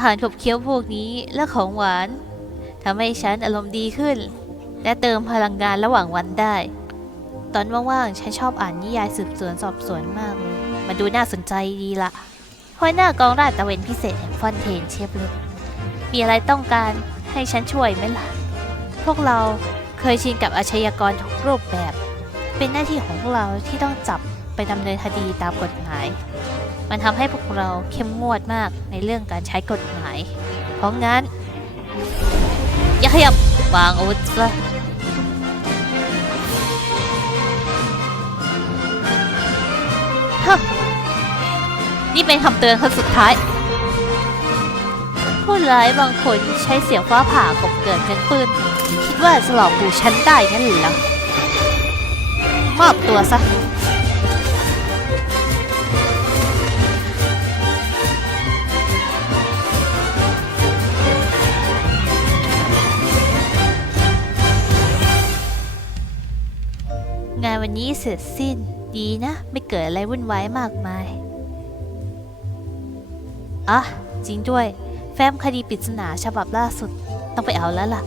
อาหารขบเคี้ยวพวกนี้และของหวานทำให้ฉันอารมณ์ดีขึ้น และเติมพลังงานระหว่างวันได้ ตอนว่างๆ ฉันชอบอ่านนิยายสืบสวนสอบสวนมากเลย มันดูน่าสนใจดีละหัวหน้ากองราชตระเวนพิเศษแห่งฟอนเทนเชฟลุกมีอะไรต้องการให้ฉันช่วยไหมล่ะ พวกเราเคยชินกับอาชญากรทุกรูปแบบ เป็นหน้าที่ของพวกเราที่ต้องจับไปดำเนินคดีตามกฎหมาย มันทำให้พวกเราเข้มงวดมากในเรื่องการใช้กฎหมาย เพราะงั้น อย่าขยับวางอาวุธซะนี่เป็นคำเตือนครั้งสุดท้าย ผู้ร้ายบางคนใช้เสียงฟ้าผ่ากบเกิดเป็นปืน คิดว่าจะหลอกกูฉันได้งั้นหรือมอบตัวซะ งานวันนี้เสร็จสิ้น ดีนะ ไม่เกิดอะไรวุ่นวายมากมายอะจริงด้วย แฟ้มคดีปริศนาฉบับล่าสุด ต้องไปเอาแล้วล่ะ